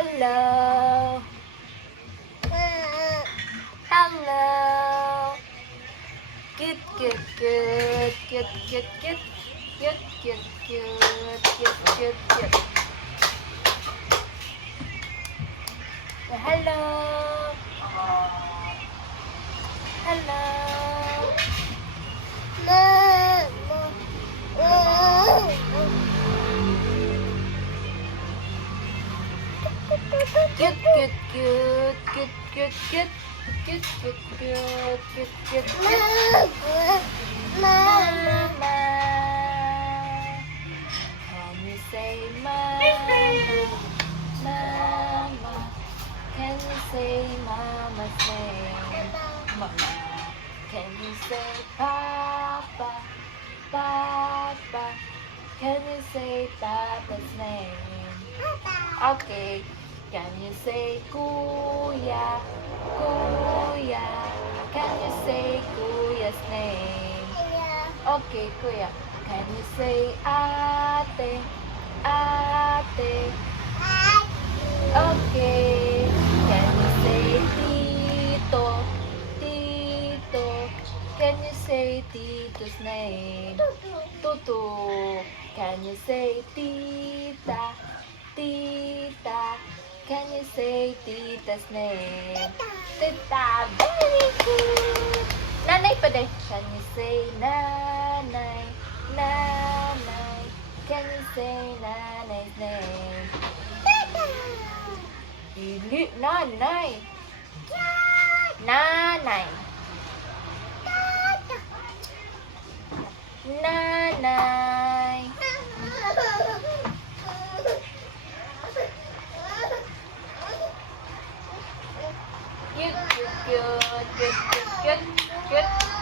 Hello. Hello. Good, good, good, good, good, good, good, good, good, good, good, good. Hello. Hello. Good, good, good, good, good, good. Good, good, good, good, good, good. Mama. Can you say mama? Mama. Can you say mama's name? Mama. Can you say papa? Papa. Can you say papa's name? Okay. Can you say kuya? Kuya. Can you say kuya's name? Okay, kuya. Can you say ate? Ate. Okay. Can you say tito? Tito. Can you say tito's name? Tutu. Can you say tita? Tita. Can you say tita's name? Tita. Very good. Nanay pa din. Can you say nanay? Nanay. Can you say nanay's name? Dili. Nanay. Nanay. Nanay. Good, good, good, good, good, good, good.